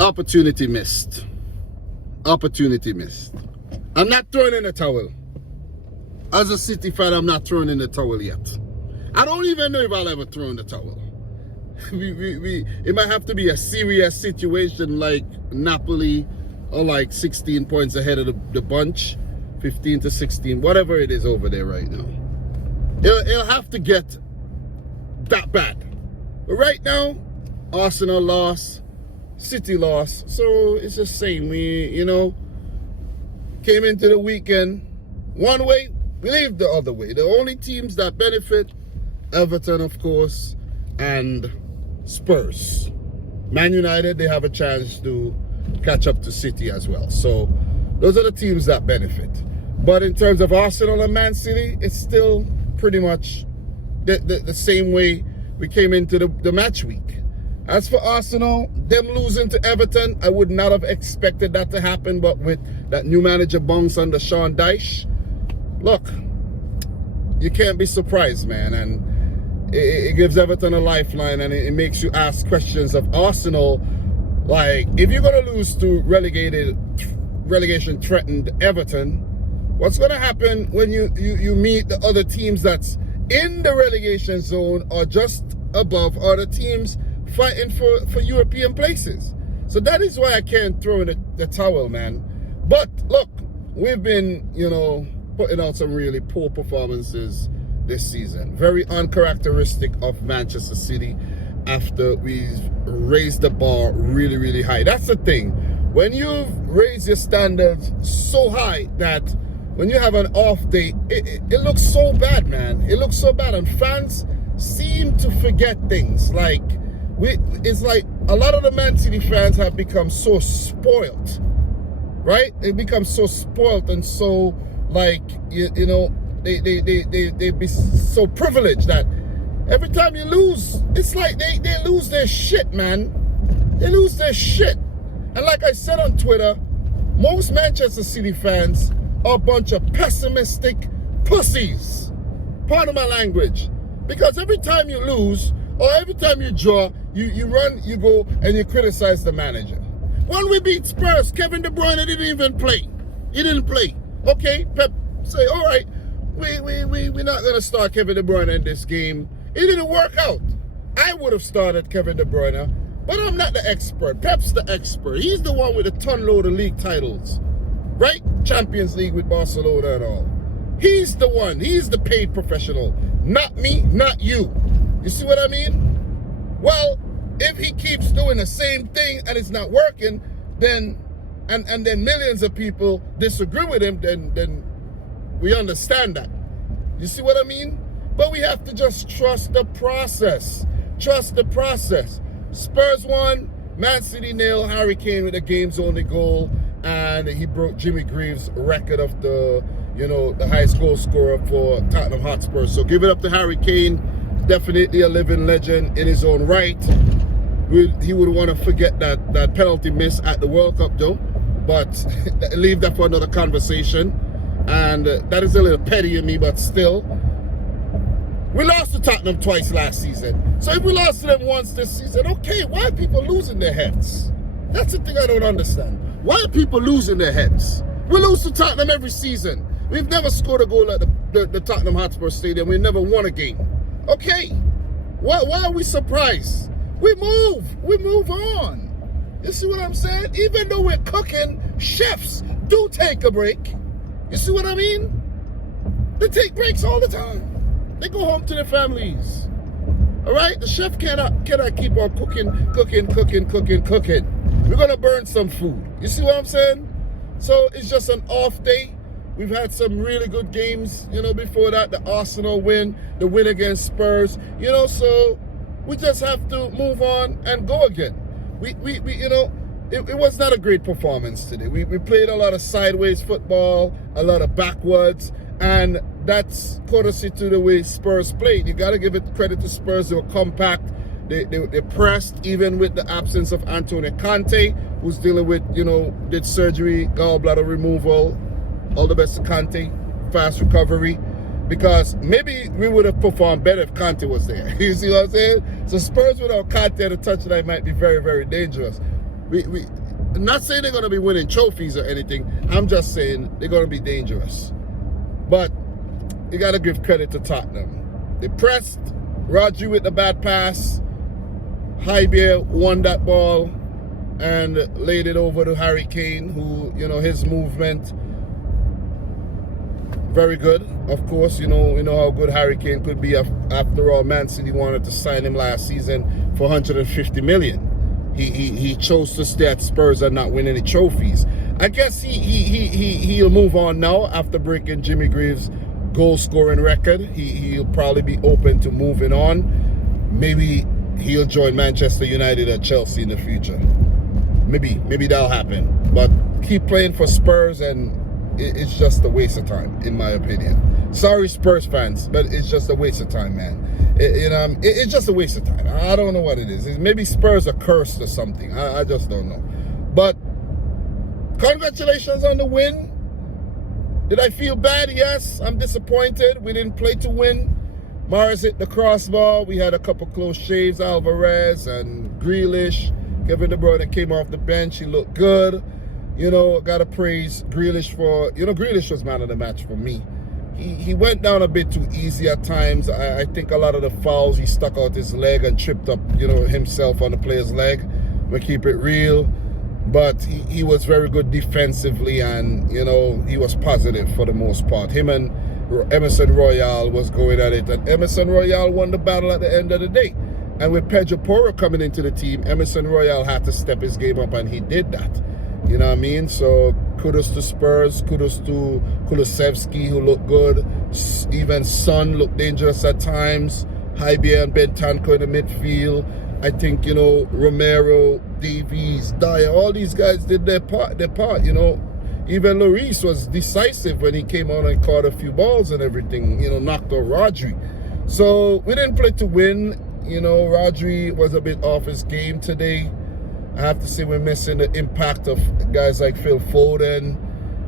Opportunity missed. Opportunity missed. I'm not throwing in the towel. As a City fan, I'm not throwing in the towel yet. I don't even know if I'll ever throw in the towel. It might have to be a serious situation like Napoli or like 16 points ahead of the bunch, 15 to 16, whatever it is over there right now. It'll have to get that bad. But right now, Arsenal lost, City lost, so it's the same. We, came into the weekend one way, we leave the other way. The only teams that benefit, Everton, of course, and Spurs. Man United, they have a chance to catch up to City as well. So those are the teams that benefit. But in terms of Arsenal and Man City, it's still pretty much the same way we came into the match week. As for Arsenal, them losing to Everton, I would not have expected that to happen. But with that new manager bounce under Sean Dyche, look, you can't be surprised, man. And it gives Everton a lifeline, and it makes you ask questions of Arsenal. Like, if you're going to lose to relegation-threatened Everton, what's going to happen when you meet the other teams that's in the relegation zone or just above, or the teams fighting for European places? So that is why I can't throw in the towel, man. But look, we've been, putting out some really poor performances this season. Very uncharacteristic of Manchester City after we've raised the bar really, really high. That's the thing. When you've raised your standards so high that when you have an off day, it looks so bad, man. It looks so bad. And fans seem to forget things. Like, it's like a lot of the Man City fans have become so spoiled, right? They become so spoiled and so, like, they be so privileged that every time you lose, it's like they lose their shit, man. They lose their shit. And like I said on Twitter, most Manchester City fans are a bunch of pessimistic pussies. Pardon my language. Because every time you lose or every time you draw, you run, you go, and you criticize the manager. When we beat Spurs, Kevin De Bruyne didn't even play. He didn't play. Okay, Pep say, all right, we're not going to start Kevin De Bruyne in this game. It didn't work out. I would have started Kevin De Bruyne, but I'm not the expert. Pep's the expert. He's the one with a ton load of league titles, right? Champions League with Barcelona and all. He's the one. He's the paid professional. Not me, not you. You see what I mean? Well, if he keeps doing the same thing and it's not working, then and then millions of people disagree with him, then we understand that. You see what I mean? But we have to just trust the process. Trust the process. Spurs won, Man City 0, Harry Kane with a game's only goal, and he broke Jimmy Greaves' record of the highest goal scorer for Tottenham Hotspur. So give it up to Harry Kane. Definitely a living legend in his own right. He would want to forget that penalty miss at the World Cup, though. But leave that for another conversation. And that is a little petty in me, but still. We lost to Tottenham twice last season. So if we lost to them once this season, okay, why are people losing their heads? That's the thing I don't understand. Why are people losing their heads? We lose to Tottenham every season. We've never scored a goal at the Tottenham Hotspur Stadium. We never won a game. Okay, why are we surprised? We move on. You see what I'm saying? Even though we're cooking, chefs do take a break. You see what I mean? They take breaks all the time. They go home to their families. All right? The chef cannot keep on cooking. We're going to burn some food. You see what I'm saying? So it's just an off day. We've had some really good games, before that. The Arsenal win, the win against Spurs, so we just have to move on and go again. It was not a great performance today. We played a lot of sideways football, a lot of backwards, and that's courtesy to the way Spurs played. You got to give it credit to Spurs. They were compact. They pressed, even with the absence of Antonio Conte, who's dealing with, did surgery, gallbladder removal. All the best to Conte, fast recovery, because maybe we would have performed better if Conte was there. You see what I'm saying? So Spurs without Conte at the touchline might be very, very dangerous. I'm not saying they're going to be winning trophies or anything. I'm just saying they're going to be dangerous. But you got to give credit to Tottenham. They pressed Rodri with the bad pass. Highbeer won that ball and laid it over to Harry Kane, who, you know, his movement, very good. Of course, you know how good Harry Kane could be. After all, Man City wanted to sign him last season for 150 million. He chose to stay at Spurs and not win any trophies. I guess he'll move on now after breaking Jimmy Greaves' goal-scoring record. He'll probably be open to moving on. Maybe he'll join Manchester United or Chelsea in the future. Maybe that'll happen. But keep playing for Spurs, and it's just a waste of time, in my opinion. Sorry, Spurs fans, but it's just a waste of time, man. It's just a waste of time. I don't know what it is. Maybe Spurs are cursed or something. I just don't know. But congratulations on the win. Did I feel bad? Yes, I'm disappointed. We didn't play to win. Mahrez hit the crossbar. We had a couple close shaves. Alvarez and Grealish. Kevin De Bruyne came off the bench. He looked good. You know, got to praise Grealish for, Grealish was man of the match for me. He went down a bit too easy at times. I think a lot of the fouls, he stuck out his leg and tripped up, himself on the player's leg. We keep it real. But he was very good defensively, and, he was positive for the most part. Him and Emerson Royale was going at it, and Emerson Royale won the battle at the end of the day. And with Pedro Porro coming into the team, Emerson Royale had to step his game up, and he did that. You know what I mean? So kudos to Spurs, kudos to Kulusevski, who looked good. Even Son looked dangerous at times. Highbeer and Bentancur in the midfield. I think, Romero, Davies, Dyer, all these guys did their part, Even Lloris was decisive when he came on and caught a few balls and everything, knocked out Rodri. So we didn't play to win. Rodri was a bit off his game today. I have to say we're missing the impact of guys like Phil Foden.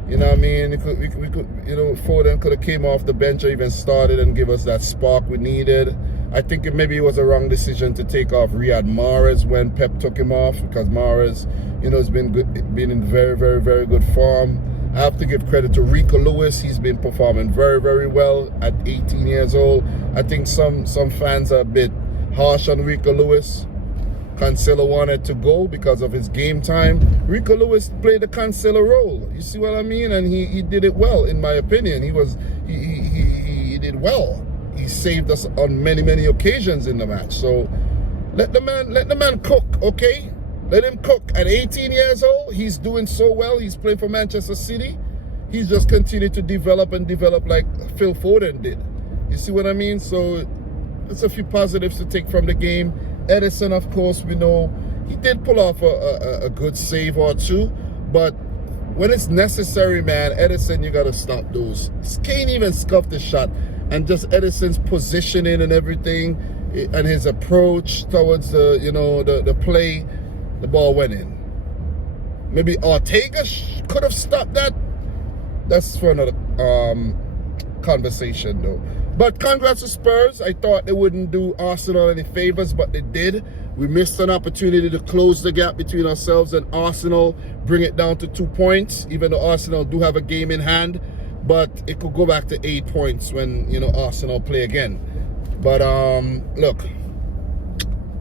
You know what I mean? Foden could have came off the bench or even started and give us that spark we needed. I think maybe it was a wrong decision to take off Riyad Mahrez when Pep took him off, because Mahrez, has been in very, very, very good form. I have to give credit to Rico Lewis. He's been performing very, very well at 18 years old. I think some fans are a bit harsh on Rico Lewis. Cancelo wanted to go because of his game time. Rico Lewis played the Cancelo role. You see what I mean? And he did it well, in my opinion. He did well. He saved us on many, many occasions in the match. So let the man cook, okay? Let him cook. At 18 years old, he's doing so well. He's playing for Manchester City. He's just continued to develop like Phil Foden did. You see what I mean? So there's a few positives to take from the game. Edison, of course, we know he did pull off a good save or two, but when it's necessary, man, Edison, you got to stop those. Kane even scuffed the shot, and just Edison's positioning and everything, and his approach towards the play, the ball went in. Maybe Ortega could have stopped that. That's for another conversation, though. But congrats to Spurs. I thought they wouldn't do Arsenal any favors, but they did. We missed an opportunity to close the gap between ourselves and Arsenal, bring it down to 2 points, even though Arsenal do have a game in hand. But it could go back to 8 points when, Arsenal play again. But,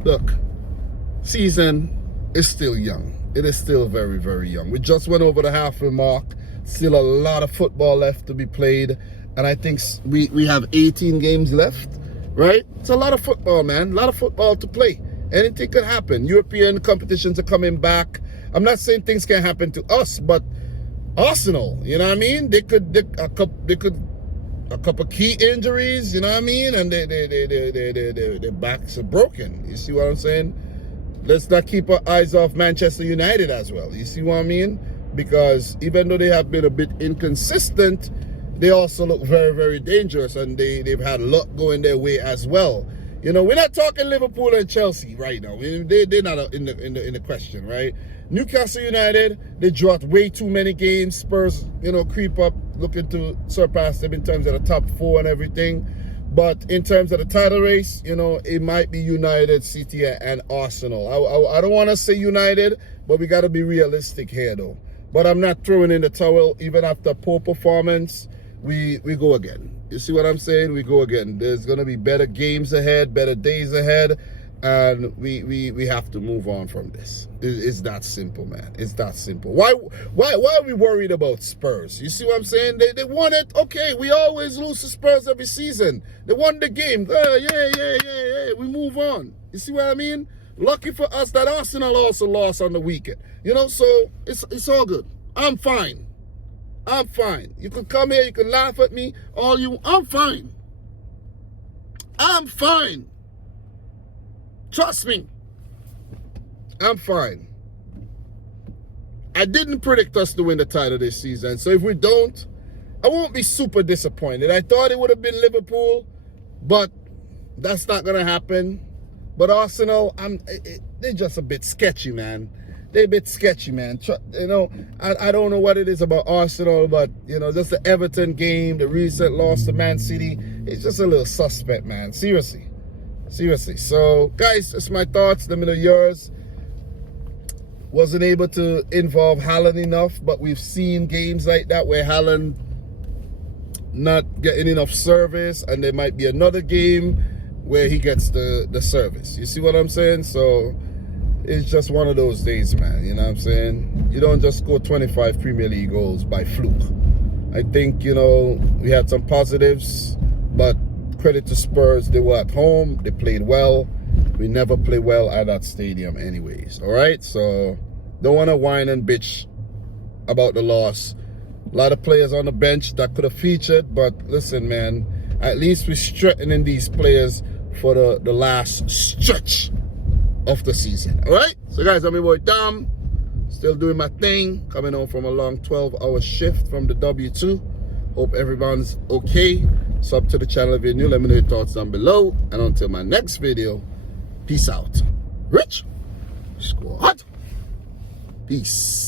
look, season is still young. It is still very, very young. We just went over the halfway mark. Still a lot of football left to be played. And I think we have 18 games left, right? It's a lot of football, man. A lot of football to play. Anything could happen. European competitions are coming back. I'm not saying things can happen to us, but Arsenal, you know what I mean? They could a couple key injuries, you know what I mean? And their backs are broken. You see what I'm saying? Let's not keep our eyes off Manchester United as well. You see what I mean? Because even though they have been a bit inconsistent, they also look very, very dangerous, and they've had luck going their way as well. We're not talking Liverpool and Chelsea right now. They're not in the question, right? Newcastle United, they dropped way too many games. Spurs, creep up, looking to surpass them in terms of the top 4 and everything. But in terms of the title race, you know, it might be United, City, and Arsenal. I don't want to say United, but we got to be realistic here, though. But I'm not throwing in the towel. Even after poor performance, we go again. You see what I'm saying? We go again. There's going to be better games ahead, better days ahead, and we have to move on from this. It's that simple, man. It's that simple. Why are we worried about Spurs? You see what I'm saying? They won it. Okay, we always lose to Spurs every season. They won the game. Yeah. We move on. You see what I mean? Lucky for us that Arsenal also lost on the weekend. You know, so it's all good. I'm fine. I'm fine. You can come here, you can laugh at me, all you. I'm fine. I'm fine. Trust me. I'm fine. I didn't predict us to win the title this season. So if we don't, I won't be super disappointed. I thought it would have been Liverpool, but that's not going to happen. But Arsenal, they're just a bit sketchy, man. They're a bit sketchy, man. You know, I don't know what it is about Arsenal, but, you know, just the Everton game, the recent loss to Man City, it's just a little suspect, man. Seriously. So, guys, that's my thoughts. Let me know yours. Wasn't able to involve Haaland enough, but we've seen games like that where Haaland not getting enough service, and there might be another game where he gets the service. You see what I'm saying? So it's just one of those days, man. You know what I'm saying? You don't just score 25 Premier League goals by fluke. I think, you know, we had some positives, but credit to Spurs. They were at home. They played well. We never play well at that stadium anyways. All right? So don't want to whine and bitch about the loss. A lot of players on the bench that could have featured, but listen, man, at least we're strengthening these players for the last stretch of the season. All right? So, guys, I'm your boy Dom. Still doing my thing. Coming home from a long 12-hour shift from the W2. Hope everyone's okay. Sub to the channel if you're new. Let me know your thoughts down below. And until my next video, peace out. Rich Squad. Peace.